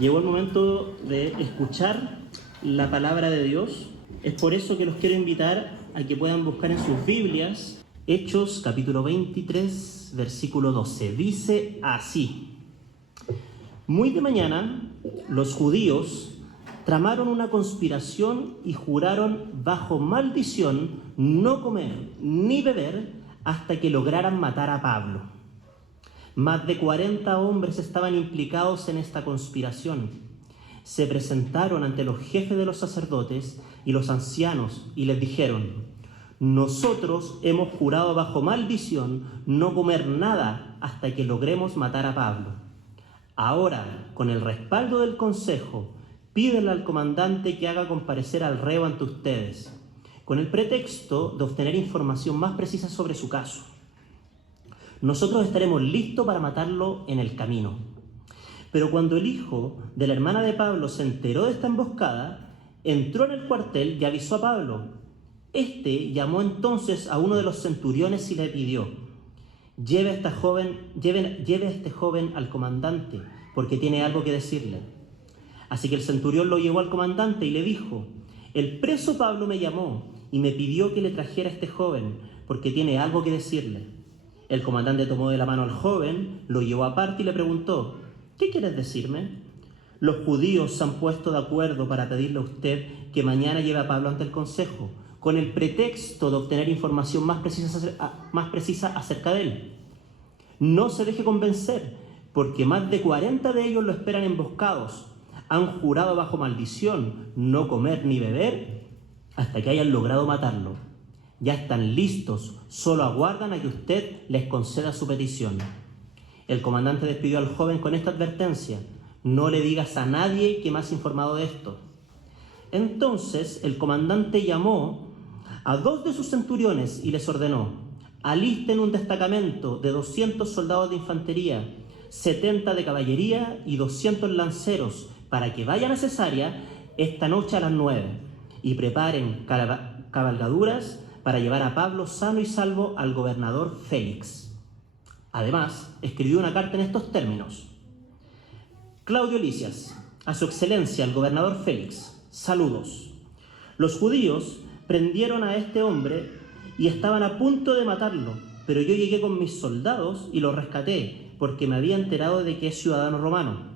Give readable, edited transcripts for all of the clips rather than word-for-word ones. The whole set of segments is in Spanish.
Llegó el momento de escuchar la palabra de Dios. Es por eso que los quiero invitar a que puedan buscar en sus Biblias Hechos capítulo 23, versículo 12. Dice así: Muy de mañana los judíos tramaron una conspiración y juraron bajo maldición no comer ni beber hasta que lograran matar a Pablo. Más de 40 hombres estaban implicados en esta conspiración. Se presentaron ante los jefes de los sacerdotes y los ancianos y les dijeron: nosotros hemos jurado bajo maldición no comer nada hasta que logremos matar a Pablo. Ahora, con el respaldo del consejo, pídenle al comandante que haga comparecer al reo ante ustedes, con el pretexto de obtener información más precisa sobre su caso. Nosotros estaremos listos para matarlo en el camino. Pero cuando el hijo de la hermana de Pablo se enteró de esta emboscada, entró en el cuartel y avisó a Pablo. Este llamó entonces a uno de los centuriones y le pidió: lleve a este joven al comandante, porque tiene algo que decirle. Así que el centurión lo llevó al comandante y le dijo: el preso Pablo me llamó y me pidió que le trajera a este joven, porque tiene algo que decirle. El comandante tomó de la mano al joven, lo llevó aparte y le preguntó: ¿qué quieres decirme? Los judíos se han puesto de acuerdo para pedirle a usted que mañana lleve a Pablo ante el consejo, con el pretexto de obtener información más precisa acerca de él. No se deje convencer, porque más de 40 de ellos lo esperan emboscados. Han jurado bajo maldición no comer ni beber hasta que hayan logrado matarlo. Ya están listos, solo aguardan a que usted les conceda su petición. El comandante despidió al joven con esta advertencia: no le digas a nadie que me has informado de esto. Entonces el comandante llamó a 2 de sus centuriones y les ordenó: alisten un destacamento de 200 soldados de infantería, 70 de caballería y 200 lanceros, para que vayan a Cesarea esta noche a las 9 y preparen cabalgaduras para llevar a Pablo sano y salvo al gobernador Félix. Además, escribió una carta en estos términos: Claudio Lisias, a su excelencia el gobernador Félix, saludos. Los judíos prendieron a este hombre y estaban a punto de matarlo, pero yo llegué con mis soldados y lo rescaté, porque me había enterado de que es ciudadano romano.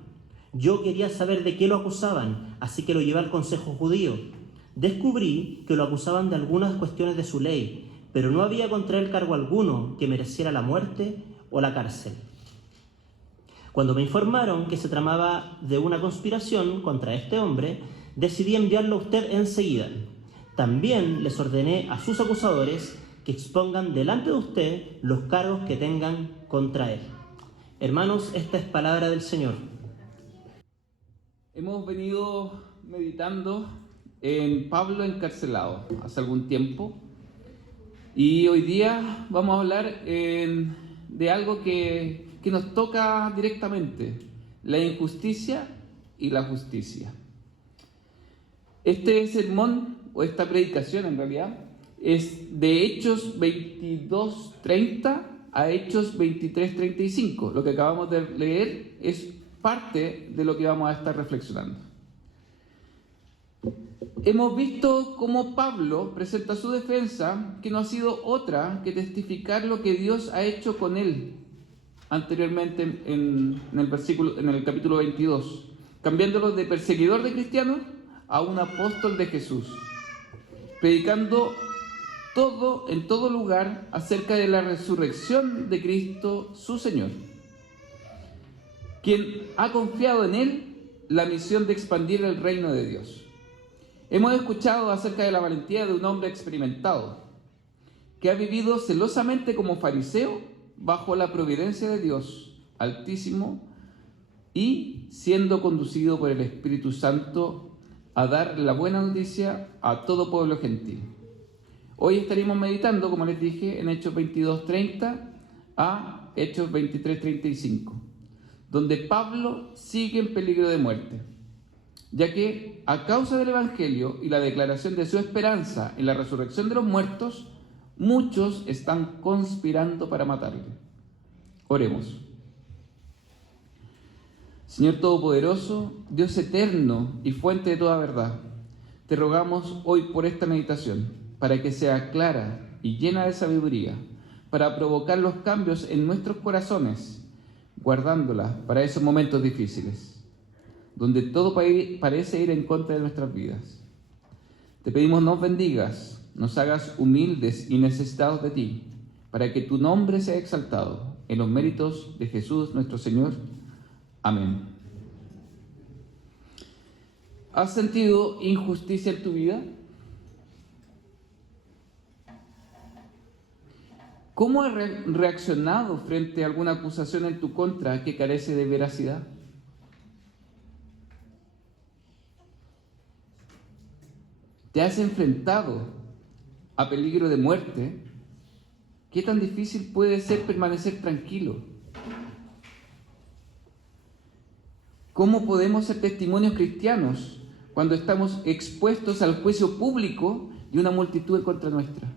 Yo quería saber de qué lo acusaban, así que lo llevé al consejo judío. Descubrí que lo acusaban de algunas cuestiones de su ley, pero no había contra él cargo alguno que mereciera la muerte o la cárcel. Cuando me informaron que se tramaba de una conspiración contra este hombre, decidí enviarlo a usted enseguida. También les ordené a sus acusadores que expongan delante de usted los cargos que tengan contra él. Hermanos, esta es palabra del Señor. Hemos venido meditando en Pablo encarcelado hace algún tiempo, y hoy día vamos a hablar de algo que nos toca directamente: la injusticia y la justicia. Este sermón, o esta predicación en realidad, es de Hechos 22:30 a Hechos 23:35. Lo que acabamos de leer es parte de lo que vamos a estar reflexionando. Hemos visto cómo Pablo presenta su defensa, que no ha sido otra que testificar lo que Dios ha hecho con él anteriormente en el capítulo 22, cambiándolo de perseguidor de cristianos a un apóstol de Jesús, predicando en todo lugar acerca de la resurrección de Cristo, su Señor, quien ha confiado en él la misión de expandir el reino de Dios. Hemos escuchado acerca de la valentía de un hombre experimentado, que ha vivido celosamente como fariseo bajo la providencia de Dios Altísimo y siendo conducido por el Espíritu Santo a dar la buena noticia a todo pueblo gentil. Hoy estaremos meditando, como les dije, en Hechos 22:30 a Hechos 23:35, donde Pablo sigue en peligro de muerte, ya que a causa del Evangelio y la declaración de su esperanza en la resurrección de los muertos, muchos están conspirando para matarle. Oremos. Señor Todopoderoso, Dios eterno y fuente de toda verdad, te rogamos hoy por esta meditación, para que sea clara y llena de sabiduría, para provocar los cambios en nuestros corazones, guardándola para esos momentos difíciles, donde todo parece ir en contra de nuestras vidas. Te pedimos nos bendigas, nos hagas humildes y necesitados de ti, para que tu nombre sea exaltado en los méritos de Jesús nuestro Señor. Amén. ¿Has sentido injusticia en tu vida? ¿Cómo has reaccionado frente a alguna acusación en tu contra que carece de veracidad? ¿Te has enfrentado a peligro de muerte? ¿Qué tan difícil puede ser permanecer tranquilo? ¿Cómo podemos ser testimonios cristianos cuando estamos expuestos al juicio público y una multitud en contra nuestra?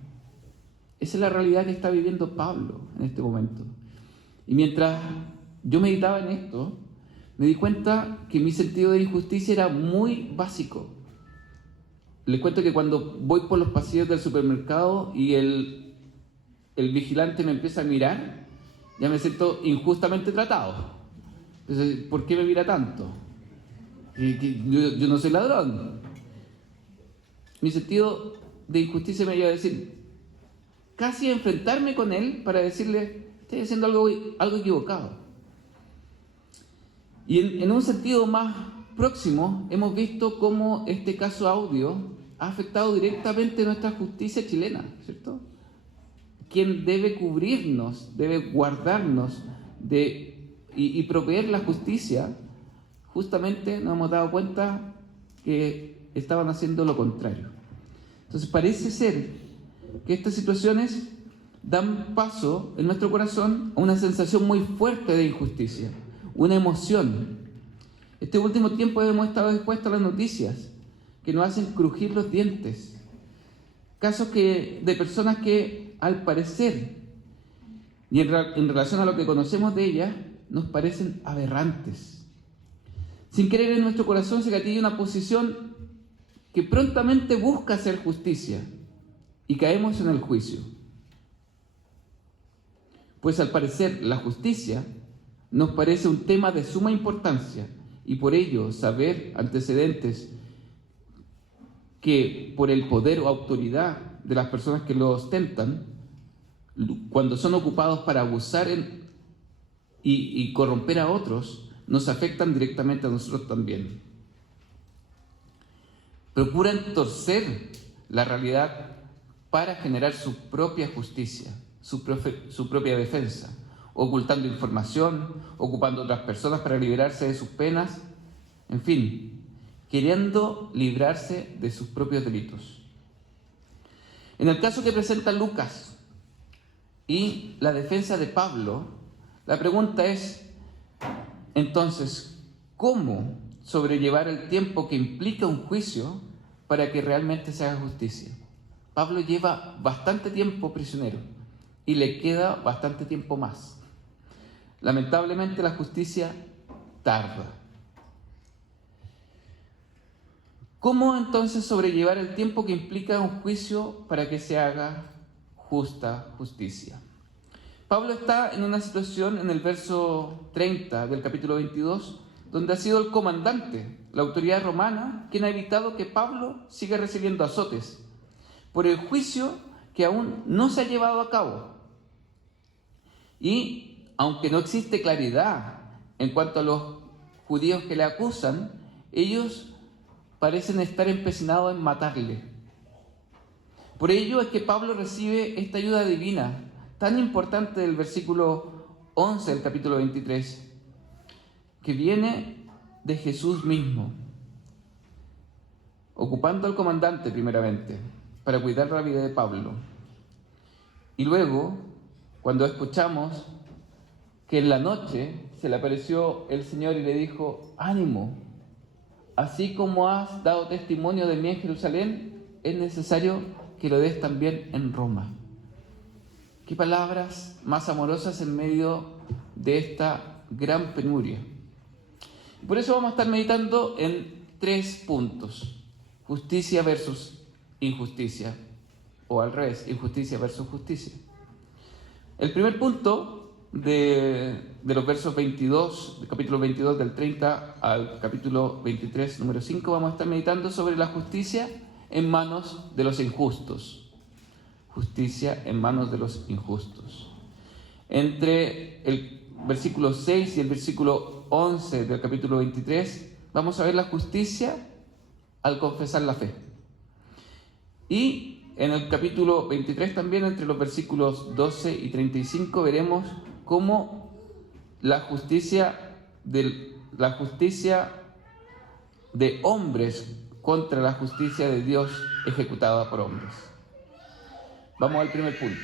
Esa es la realidad que está viviendo Pablo en este momento. Y mientras yo meditaba en esto, me di cuenta que mi sentido de injusticia era muy básico. Les cuento que cuando voy por los pasillos del supermercado y el vigilante me empieza a mirar, ya me siento injustamente tratado. Entonces, ¿por qué me mira tanto? Yo no soy ladrón. Mi sentido de injusticia me lleva a decir, casi a enfrentarme con él para decirle, estoy haciendo algo equivocado. Y en un sentido más próximo, hemos visto cómo este caso audio ha afectado directamente nuestra justicia chilena, ¿cierto? Quien debe cubrirnos, debe guardarnos y proveer la justicia, justamente nos hemos dado cuenta que estaban haciendo lo contrario. Entonces parece ser que estas situaciones dan paso en nuestro corazón a una sensación muy fuerte de injusticia, una emoción. Este último tiempo hemos estado expuestos a las noticias que nos hacen crujir los dientes. Casos de personas que, al parecer, y en relación a lo que conocemos de ellas, nos parecen aberrantes. Sin querer, en nuestro corazón se gatilla una posición que prontamente busca hacer justicia y caemos en el juicio. Pues al parecer la justicia nos parece un tema de suma importancia y por ello saber antecedentes que por el poder o autoridad de las personas que lo ostentan, cuando son ocupados para abusar y corromper a otros, nos afectan directamente a nosotros también. Procuran torcer la realidad para generar su propia justicia, su propia defensa, ocultando información, ocupando a otras personas para liberarse de sus penas, en fin, queriendo librarse de sus propios delitos. En el caso que presenta Lucas y la defensa de Pablo, la pregunta es, entonces, ¿cómo sobrellevar el tiempo que implica un juicio para que realmente se haga justicia? Pablo lleva bastante tiempo prisionero y le queda bastante tiempo más. Lamentablemente la justicia tarda. ¿Cómo entonces sobrellevar el tiempo que implica un juicio para que se haga justicia? Pablo está en una situación en el verso 30 del capítulo 22, donde ha sido el comandante, la autoridad romana, quien ha evitado que Pablo siga recibiendo azotes por el juicio que aún no se ha llevado a cabo. Y aunque no existe claridad en cuanto a los judíos que le acusan, ellos parecen estar empecinados en matarle. Por ello es que Pablo recibe esta ayuda divina, tan importante del versículo 11 del capítulo 23, que viene de Jesús mismo, ocupando al comandante primeramente, para cuidar la vida de Pablo. Y luego, cuando escuchamos que en la noche se le apareció el Señor y le dijo, ánimo, así como has dado testimonio de mí en Jerusalén, es necesario que lo des también en Roma. Qué palabras más amorosas en medio de esta gran penuria. Por eso vamos a estar meditando en 3 puntos: justicia versus injusticia, o al revés, injusticia versus justicia. El primer punto de los versos 22, del capítulo 22 del 30 al capítulo 23, número 5, vamos a estar meditando sobre la justicia en manos de los injustos. Justicia en manos de los injustos. Entre el versículo 6 y el versículo 11 del capítulo 23 vamos a ver la justicia al confesar la fe. Y en el capítulo 23 también, entre los versículos 12 y 35, veremos cómo la justicia de hombres contra la justicia de Dios ejecutada por hombres. Vamos al primer punto: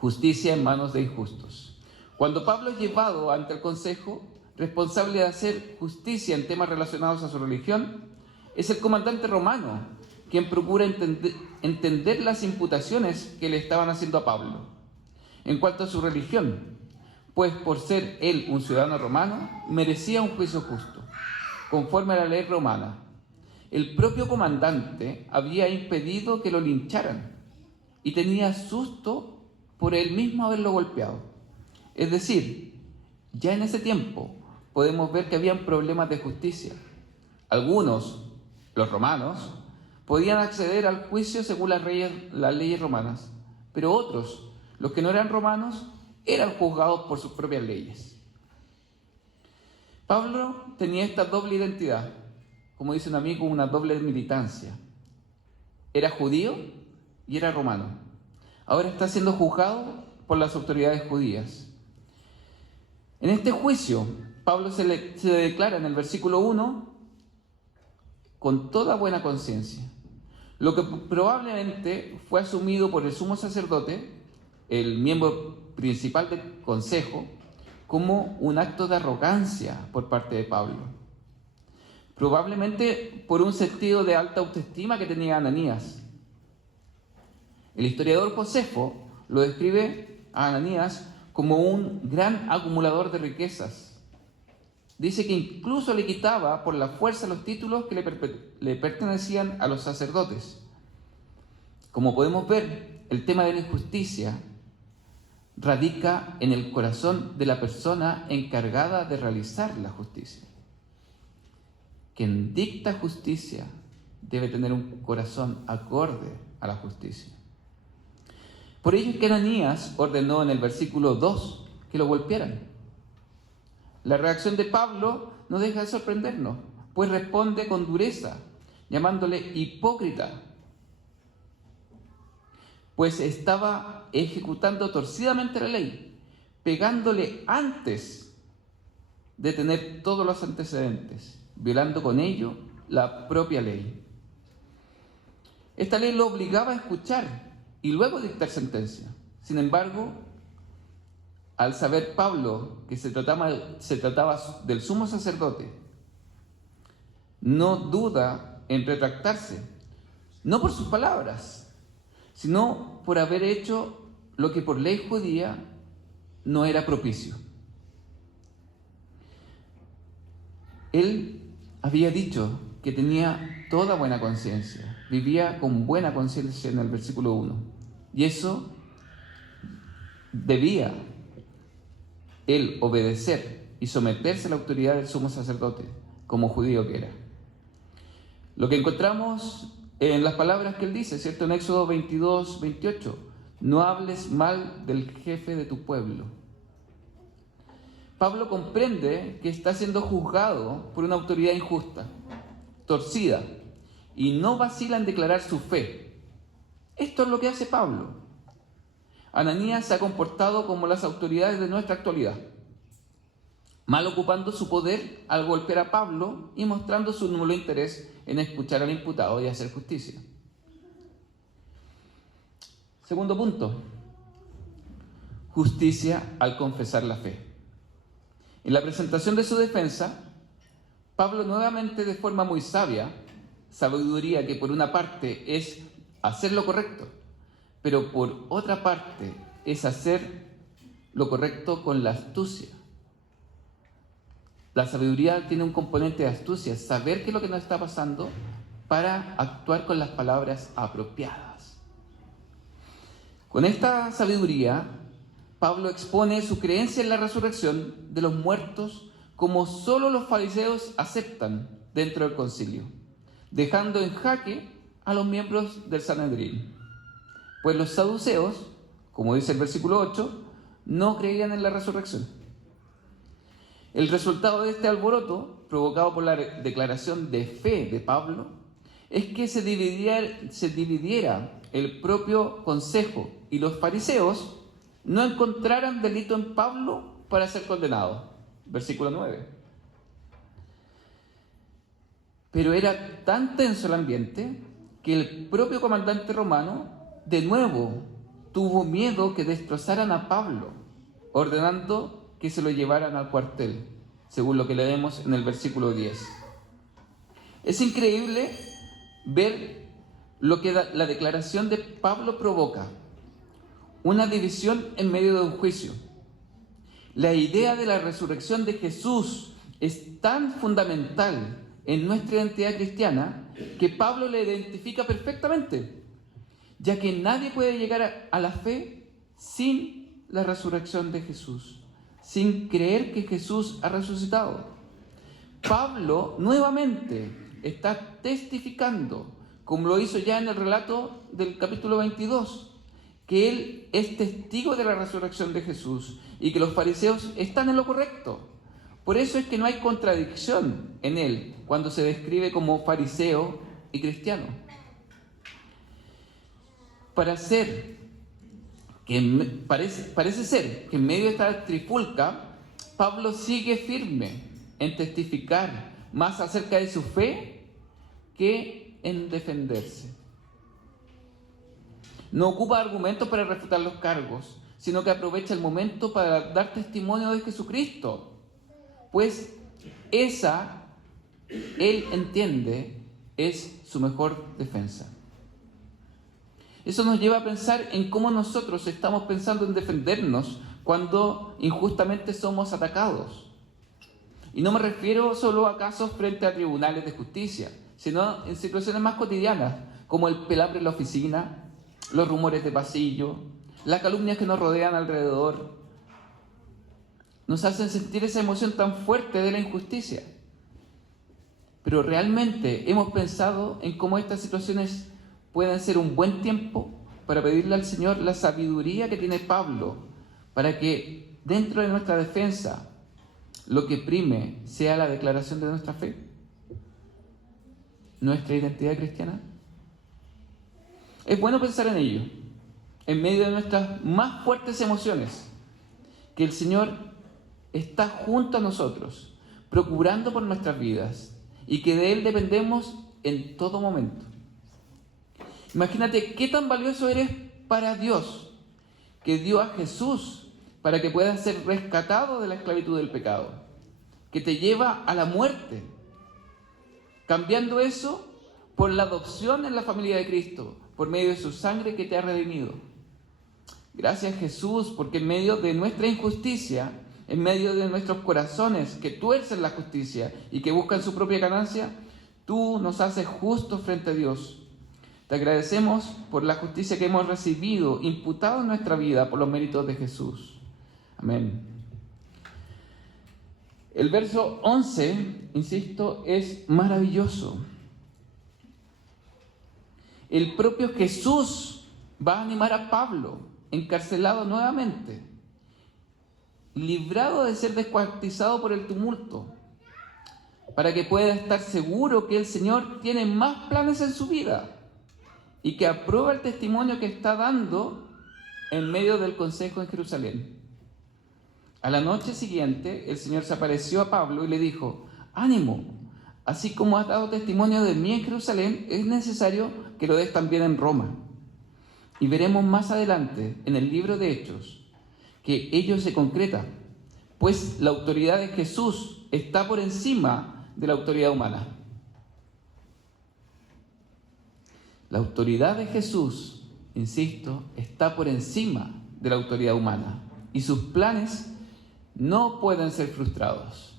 justicia en manos de injustos. Cuando Pablo es llevado ante el consejo, responsable de hacer justicia en temas relacionados a su religión, es el comandante romano quien procura entender las imputaciones que le estaban haciendo a Pablo en cuanto a su religión, pues por ser él un ciudadano romano, merecía un juicio justo, conforme a la ley romana. El propio comandante había impedido que lo lincharan y tenía susto por él mismo haberlo golpeado. Es decir, ya en ese tiempo podemos ver que habían problemas de justicia. Algunos, los romanos, podían acceder al juicio según las leyes romanas, pero otros, los que no eran romanos, eran juzgados por sus propias leyes. Pablo tenía esta doble identidad, como dice un amigo, una doble militancia. Era judío y era romano. Ahora está siendo juzgado por las autoridades judías. En este juicio, Pablo se declara en el versículo 1 con toda buena conciencia, lo que probablemente fue asumido por el sumo sacerdote, el miembro principal del consejo, como un acto de arrogancia por parte de Pablo. Probablemente por un sentido de alta autoestima que tenía Ananías. El historiador Josefo lo describe a Ananías como un gran acumulador de riquezas. Dice que incluso le quitaba por la fuerza los títulos que le pertenecían a los sacerdotes. Como podemos ver, el tema de la injusticia radica en el corazón de la persona encargada de realizar la justicia. Quien dicta justicia debe tener un corazón acorde a la justicia. Por ello es que Ananías ordenó en el versículo 2 que lo golpearan. La reacción de Pablo no deja de sorprendernos, pues responde con dureza, llamándole hipócrita, pues estaba ejecutando torcidamente la ley, pegándole antes de tener todos los antecedentes, violando con ello la propia ley. Esta ley lo obligaba a escuchar y luego dictar sentencia. Sin embargo, al saber Pablo que se trataba del sumo sacerdote, no duda en retractarse, no por sus palabras, sino por haber hecho lo que por ley judía no era propicio. Él había dicho que tenía toda buena conciencia, vivía con buena conciencia en el versículo 1, y eso debía él obedecer y someterse a la autoridad del sumo sacerdote, como judío que era. Lo que encontramos en las palabras que él dice, ¿cierto? En Éxodo 22, 28, no hables mal del jefe de tu pueblo. Pablo comprende que está siendo juzgado por una autoridad injusta, torcida, y no vacila en declarar su fe. Esto es lo que hace Pablo. Ananías se ha comportado como las autoridades de nuestra actualidad, mal ocupando su poder al golpear a Pablo y mostrando su nulo interés en escuchar al imputado y hacer justicia. Segundo punto: justicia al confesar la fe. En la presentación de su defensa, Pablo nuevamente, de forma muy sabia, sabiduría que por una parte es hacer lo correcto, pero por otra parte es hacer lo correcto con la astucia. La sabiduría tiene un componente de astucia, saber qué es lo que nos está pasando para actuar con las palabras apropiadas. Con esta sabiduría, Pablo expone su creencia en la resurrección de los muertos como solo los fariseos aceptan dentro del concilio, dejando en jaque a los miembros del Sanedrín. Pues los saduceos, como dice el versículo 8, no creían en la resurrección. El resultado de este alboroto, provocado por la declaración de fe de Pablo, es que se dividiera el propio consejo y los fariseos no encontraran delito en Pablo para ser condenado. Versículo 9. Pero era tan tenso el ambiente que el propio comandante romano de nuevo tuvo miedo que destrozaran a Pablo, ordenando que se lo llevaran al cuartel, según lo que leemos en el versículo 10. Es increíble ver lo que la declaración de Pablo provoca, una división en medio de un juicio. La idea de la resurrección de Jesús es tan fundamental en nuestra identidad cristiana que Pablo la identifica perfectamente, ya que nadie puede llegar a la fe sin la resurrección de Jesús, sin creer que Jesús ha resucitado. Pablo nuevamente está testificando, como lo hizo ya en el relato del capítulo 22, que él es testigo de la resurrección de Jesús y que los fariseos están en lo correcto. Por eso es que no hay contradicción en él cuando se describe como fariseo y cristiano. Parece ser que en medio de esta trifulca, Pablo sigue firme en testificar más acerca de su fe que en defenderse. No ocupa argumentos para refutar los cargos, sino que aprovecha el momento para dar testimonio de Jesucristo, pues esa, él entiende, es su mejor defensa. Eso nos lleva a pensar en cómo nosotros estamos pensando en defendernos cuando injustamente somos atacados. Y no me refiero solo a casos frente a tribunales de justicia, sino en situaciones más cotidianas, como el pelambre en la oficina, los rumores de pasillo, las calumnias que nos rodean alrededor. Nos hacen sentir esa emoción tan fuerte de la injusticia. Pero realmente hemos pensado en cómo estas situaciones pueden ser un buen tiempo para pedirle al Señor la sabiduría que tiene Pablo, para que dentro de nuestra defensa lo que prime sea la declaración de nuestra fe, nuestra identidad cristiana. Es bueno pensar en ello, en medio de nuestras más fuertes emociones, que el Señor está junto a nosotros, procurando por nuestras vidas, y que de Él dependemos en todo momento. Imagínate qué tan valioso eres para Dios, que dio a Jesús para que puedas ser rescatado de la esclavitud del pecado, que te lleva a la muerte, cambiando eso por la adopción en la familia de Cristo, por medio de su sangre que te ha redimido. Gracias, Jesús, porque en medio de nuestra injusticia, en medio de nuestros corazones que tuercen la justicia y que buscan su propia ganancia, tú nos haces justos frente a Dios. Te agradecemos por la justicia que hemos recibido, imputado en nuestra vida por los méritos de Jesús. Amén. El verso 11, insisto, es maravilloso. El propio Jesús va a animar a Pablo, encarcelado nuevamente, librado de ser descuartizado por el tumulto, para que pueda estar seguro que el Señor tiene más planes en su vida y que aprueba el testimonio que está dando en medio del consejo en Jerusalén. A la noche siguiente, el Señor se apareció a Pablo y le dijo: ánimo, así como has dado testimonio de mí en Jerusalén, es necesario que lo des también en Roma. Y veremos más adelante en el libro de Hechos que ello se concreta, pues la autoridad de Jesús está por encima de la autoridad humana. La autoridad de Jesús, insisto, está por encima de la autoridad humana y sus planes no pueden ser frustrados.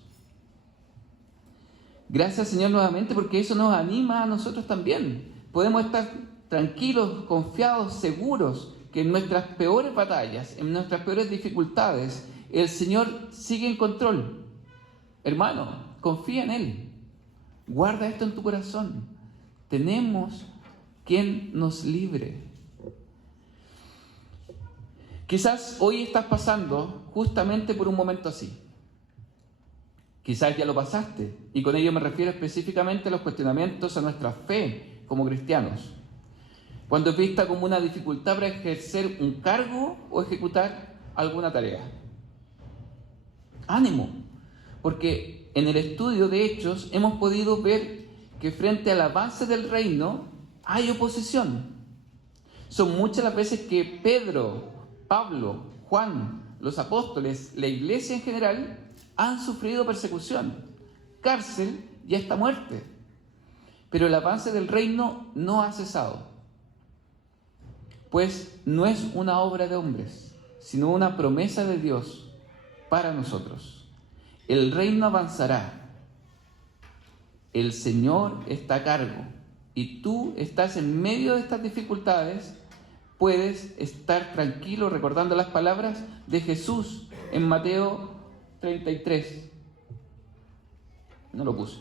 Gracias, Señor, nuevamente, porque eso nos anima a nosotros también. Podemos estar tranquilos, confiados, seguros que en nuestras peores batallas, en nuestras peores dificultades, el Señor sigue en control. Hermano, confía en Él. Guarda esto en tu corazón. Tenemos quien nos libre. Quizás hoy estás pasando justamente por un momento así. Quizás ya lo pasaste, y con ello me refiero específicamente a los cuestionamientos a nuestra fe como cristianos. Cuando es vista como una dificultad para ejercer un cargo o ejecutar alguna tarea. Ánimo, porque en el estudio de Hechos hemos podido ver que frente al avance del reino hay oposición. Son muchas las veces que Pedro, Pablo, Juan, los apóstoles, la iglesia en general, han sufrido persecución, cárcel y hasta muerte. Pero el avance del reino no ha cesado, pues no es una obra de hombres, sino una promesa de Dios para nosotros. El reino avanzará, el Señor está a cargo, y tú estás en medio de estas dificultades. Puedes estar tranquilo recordando las palabras de Jesús en Mateo 33. No lo puse.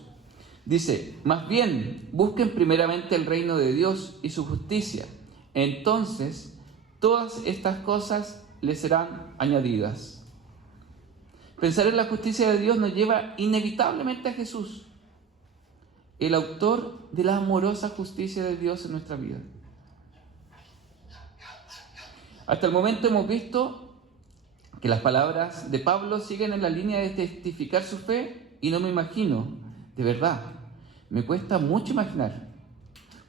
Dice, más bien, busquen primeramente el reino de Dios y su justicia. Entonces, todas estas cosas les serán añadidas. Pensar en la justicia de Dios nos lleva inevitablemente a Jesús, el autor de la amorosa justicia de Dios en nuestra vida. Hasta el momento hemos visto que las palabras de Pablo siguen en la línea de testificar su fe, y no me imagino, de verdad, me cuesta mucho imaginar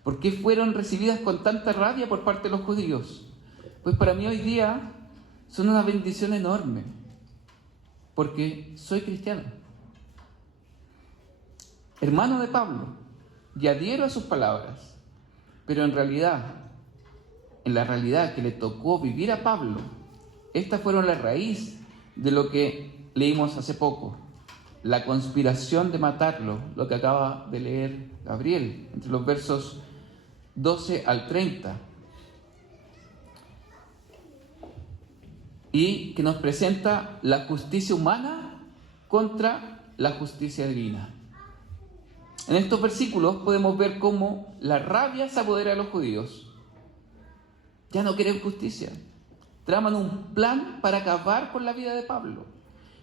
por qué fueron recibidas con tanta rabia por parte de los judíos. Pues para mí hoy día son una bendición enorme, porque soy cristiano, hermano de Pablo, y adhiero a sus palabras, pero en la realidad que le tocó vivir a Pablo, estas fueron la raíz de lo que leímos hace poco, la conspiración de matarlo, lo que acaba de leer Gabriel, entre los versos 12 al 30, y que nos presenta la justicia humana contra la justicia divina. En estos versículos podemos ver cómo la rabia se apodera de los judíos. Ya no quieren justicia. Traman un plan para acabar con la vida de Pablo.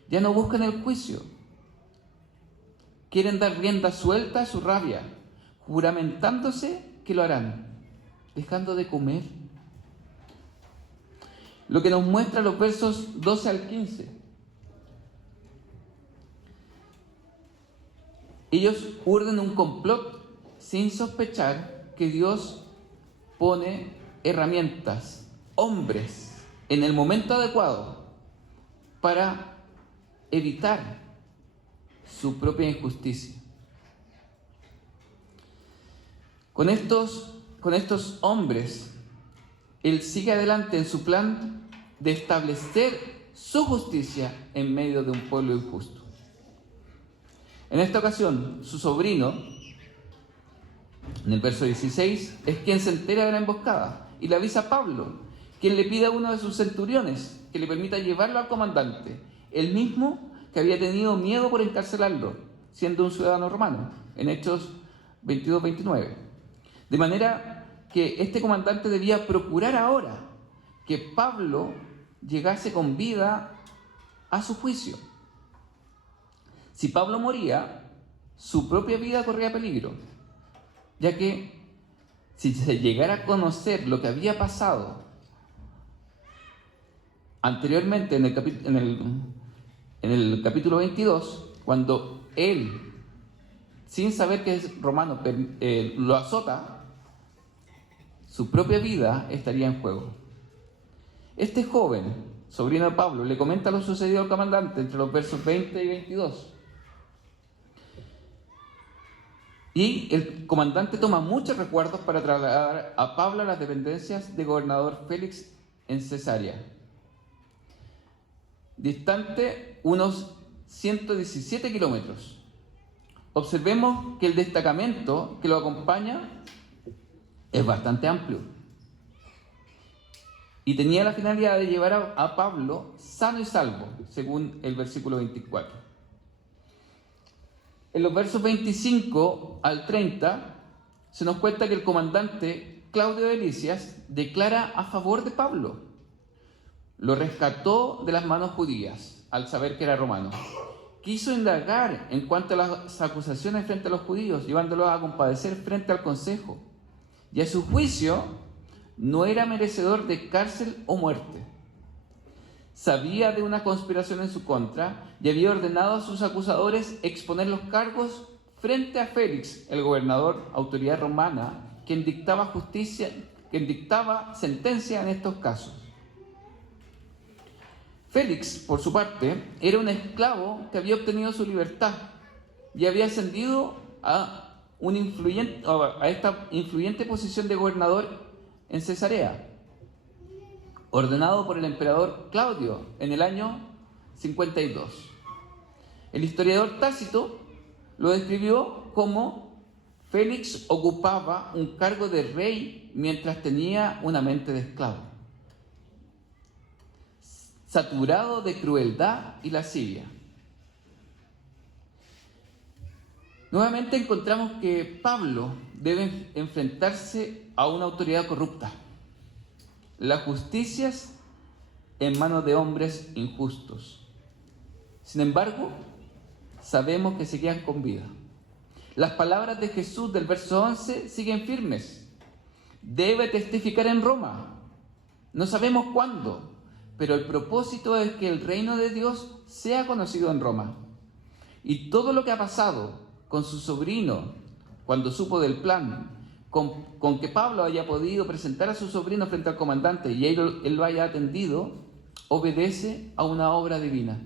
Ya no buscan el juicio. Quieren dar rienda suelta a su rabia, juramentándose que lo harán, dejando de comer. Lo que nos muestra los versos 12 al 15. Ellos urden un complot sin sospechar que Dios pone herramientas, hombres, en el momento adecuado para evitar su propia injusticia. Con estos hombres, Él sigue adelante en su plan de establecer su justicia en medio de un pueblo injusto. En esta ocasión, su sobrino, en el verso 16, es quien se entera de la emboscada y le avisa a Pablo, quien le pide a uno de sus centuriones que le permita llevarlo al comandante, el mismo que había tenido miedo por encarcelarlo, siendo un ciudadano romano, en Hechos 22-29. De manera que este comandante debía procurar ahora que Pablo llegase con vida a su juicio. Si Pablo moría, su propia vida corría peligro, ya que si se llegara a conocer lo que había pasado anteriormente en el capítulo 22, cuando él, sin saber que es romano, lo azota, su propia vida estaría en juego. Este joven, sobrino de Pablo, le comenta lo sucedido al comandante entre los versos 20 y 22. Y el comandante toma muchos recuerdos para trasladar a Pablo a las dependencias de gobernador Félix en Cesarea, distante unos 117 kilómetros. observemos que el destacamento que lo acompaña es bastante amplio y tenía la finalidad de llevar a Pablo sano y salvo, según el versículo 24. En los versos 25 al 30 se nos cuenta que el comandante Claudio de Lisias declara a favor de Pablo. Lo rescató de las manos judías al saber que era romano. Quiso indagar en cuanto a las acusaciones frente a los judíos, llevándolos a compadecer frente al consejo. Y a su juicio no era merecedor de cárcel o muerte. Sabía de una conspiración en su contra y había ordenado a sus acusadores exponer los cargos frente a Félix, el gobernador, autoridad romana, quien dictaba sentencia en estos casos. Félix, por su parte, era un esclavo que había obtenido su libertad y había ascendido a esta influyente posición de gobernador en Cesarea, ordenado por el emperador Claudio en el año 52. El historiador Tácito lo describió como: Félix ocupaba un cargo de rey mientras tenía una mente de esclavo, saturado de crueldad y lascivia. Nuevamente encontramos que Pablo debe enfrentarse a una autoridad corrupta. La justicia es en manos de hombres injustos. Sin embargo, sabemos que seguían con vida. Las palabras de Jesús del verso 11 siguen firmes. Debe testificar en Roma. No sabemos cuándo, pero el propósito es que el reino de Dios sea conocido en Roma. Y todo lo que ha pasado con su sobrino, cuando supo del plan, con que Pablo haya podido presentar a su sobrino frente al comandante y él lo haya atendido, obedece a una obra divina.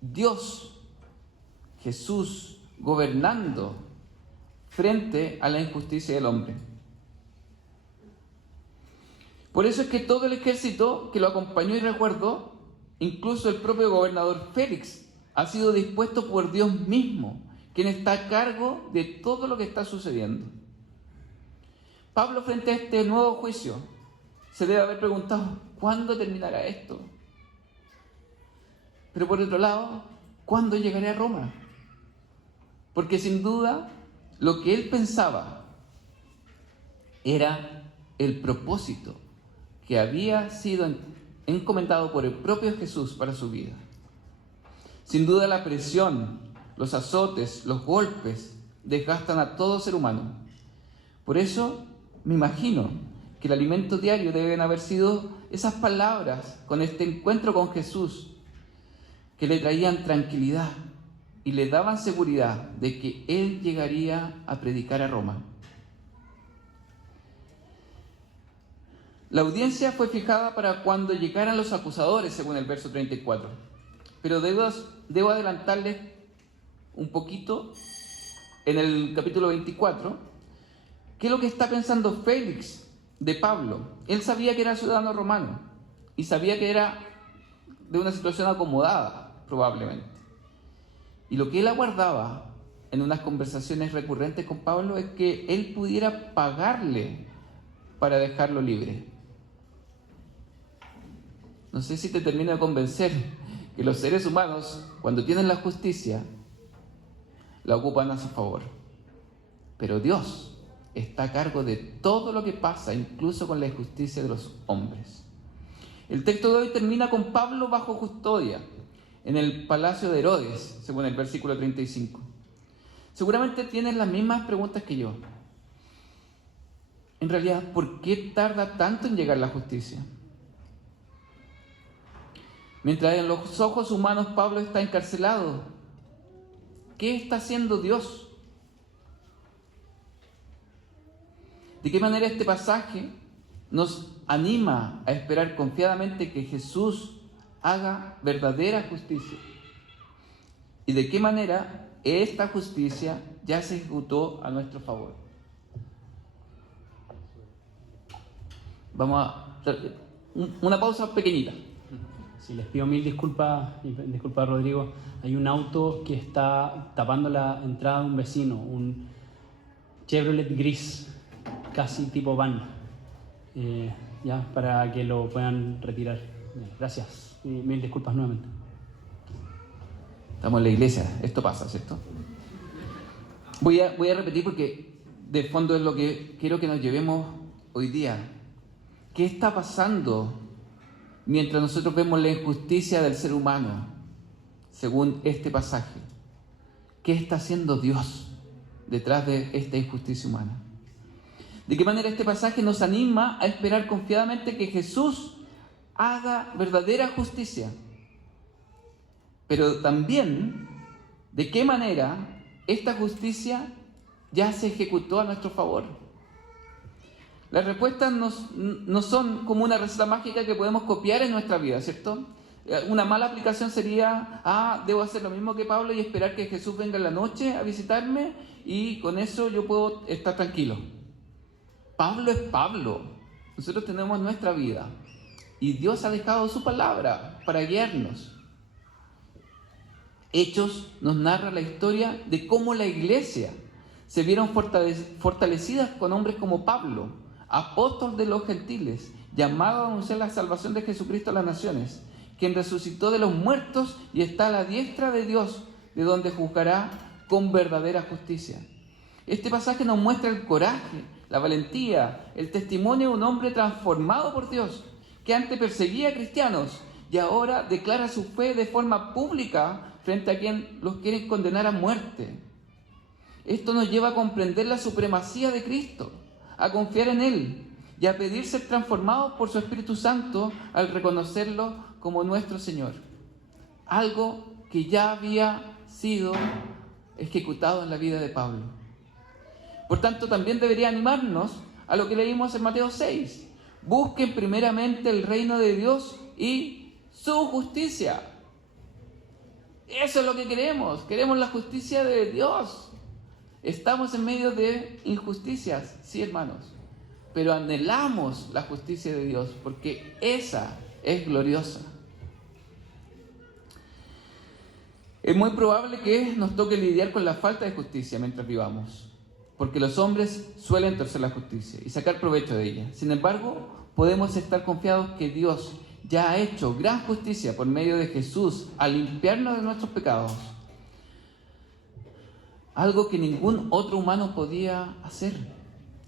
Dios, Jesús, gobernando frente a la injusticia del hombre. Por eso es que todo el ejército que lo acompañó y resguardó, incluso el propio gobernador Félix, ha sido dispuesto por Dios mismo, quien está a cargo de todo lo que está sucediendo. Pablo, frente a este nuevo juicio, se debe haber preguntado: ¿cuándo terminará esto? Pero por otro lado, ¿cuándo llegaré a Roma? Porque sin duda, lo que él pensaba era el propósito que había sido encomendado por el propio Jesús para su vida. Sin duda, la presión, los azotes, los golpes desgastan a todo ser humano. Por eso me imagino que el alimento diario deben haber sido esas palabras con este encuentro con Jesús, que le traían tranquilidad y le daban seguridad de que él llegaría a predicar a Roma. La audiencia fue fijada para cuando llegaran los acusadores, según el verso 34. Pero debo adelantarles un poquito en el capítulo 24. ¿Qué es lo que está pensando Félix de Pablo? Él sabía que era ciudadano romano y sabía que era de una situación acomodada, probablemente. Y lo que él aguardaba en unas conversaciones recurrentes con Pablo es que él pudiera pagarle para dejarlo libre. No sé si te termino de convencer que los seres humanos, cuando tienen la justicia, la ocupan a su favor. Pero Dios está a cargo de todo lo que pasa, incluso con la injusticia de los hombres. El texto de hoy termina con Pablo bajo custodia en el palacio de Herodes, según el versículo 35. Seguramente tienes las mismas preguntas que yo. En realidad, ¿por qué tarda tanto en llegar la justicia? Mientras en los ojos humanos Pablo está encarcelado, ¿qué está haciendo Dios? ¿De qué manera este pasaje nos anima a esperar confiadamente que Jesús haga verdadera justicia? ¿Y de qué manera esta justicia ya se ejecutó a nuestro favor? Vamos a hacer una pausa pequeñita. Sí, les pido mil disculpas, Rodrigo. Hay un auto que está tapando la entrada de un vecino, un Chevrolet gris, casi tipo van, ya, para que lo puedan retirar. Bien, gracias y mil disculpas nuevamente. Estamos en la iglesia, esto pasa, ¿cierto? Voy a repetir porque de fondo es lo que quiero que nos llevemos hoy día. ¿Qué está pasando mientras nosotros vemos la injusticia del ser humano, según este pasaje? ¿Qué está haciendo Dios detrás de esta injusticia humana? ¿De qué manera este pasaje nos anima a esperar confiadamente que Jesús haga verdadera justicia? Pero también, ¿de qué manera esta justicia ya se ejecutó a nuestro favor? Las respuestas no son como una receta mágica que podemos copiar en nuestra vida, ¿cierto? Una mala aplicación sería, debo hacer lo mismo que Pablo y esperar que Jesús venga en la noche a visitarme y con eso yo puedo estar tranquilo. Pablo es Pablo. Nosotros tenemos nuestra vida y Dios ha dejado su palabra para guiarnos. Hechos nos narra la historia de cómo la iglesia se vieron fortalecidas con hombres como Pablo, apóstol de los gentiles, llamado a anunciar la salvación de Jesucristo a las naciones, quien resucitó de los muertos y está a la diestra de Dios, de donde juzgará con verdadera justicia. Este pasaje nos muestra el coraje, la valentía, el testimonio de un hombre transformado por Dios, que antes perseguía a cristianos y ahora declara su fe de forma pública frente a quien los quiere condenar a muerte. Esto nos lleva a comprender la supremacía de Cristo, a confiar en Él y a pedir ser transformados por su Espíritu Santo al reconocerlo como nuestro Señor. Algo que ya había sido ejecutado en la vida de Pablo. Por tanto, también debería animarnos a lo que leímos en Mateo 6. Busquen primeramente el reino de Dios y su justicia. Eso es lo que queremos. Queremos la justicia de Dios. Estamos en medio de injusticias, sí, hermanos, pero anhelamos la justicia de Dios porque esa es gloriosa. Es muy probable que nos toque lidiar con la falta de justicia mientras vivamos, porque los hombres suelen torcer la justicia y sacar provecho de ella. Sin embargo, podemos estar confiados que Dios ya ha hecho gran justicia por medio de Jesús al limpiarnos de nuestros pecados. Algo que ningún otro humano podía hacer.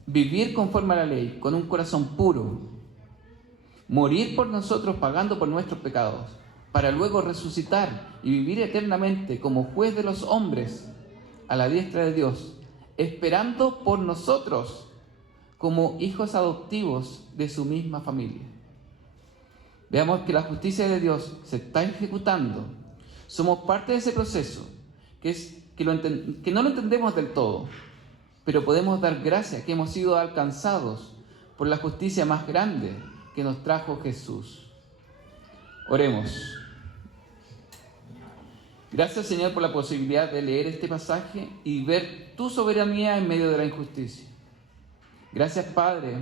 Vivir conforme a la ley, con un corazón puro. Morir por nosotros pagando por nuestros pecados, para luego resucitar y vivir eternamente como juez de los hombres a la diestra de Dios, esperando por nosotros como hijos adoptivos de su misma familia. Veamos que la justicia de Dios se está ejecutando. Somos parte de ese proceso, que no lo entendemos del todo, pero podemos dar gracias que hemos sido alcanzados por la justicia más grande que nos trajo Jesús. Oremos. Gracias, Señor, por la posibilidad de leer este pasaje y ver tu soberanía en medio de la injusticia. Gracias, Padre,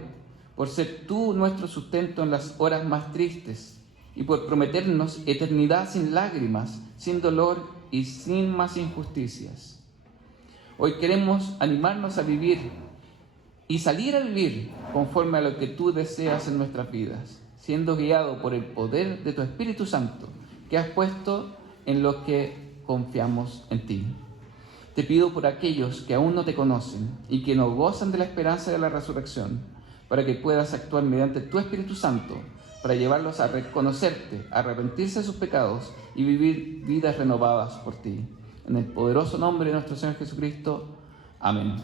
por ser tú nuestro sustento en las horas más tristes y por prometernos eternidad sin lágrimas, sin dolor y sin más injusticias. Hoy queremos animarnos a vivir y salir a vivir conforme a lo que tú deseas en nuestras vidas, siendo guiado por el poder de tu Espíritu Santo que has puesto en los que confiamos en ti. Te pido por aquellos que aún no te conocen y que no gozan de la esperanza de la resurrección, para que puedas actuar mediante tu Espíritu Santo, para llevarlos a reconocerte, a arrepentirse de sus pecados y vivir vidas renovadas por ti. En el poderoso nombre de nuestro Señor Jesucristo. Amén.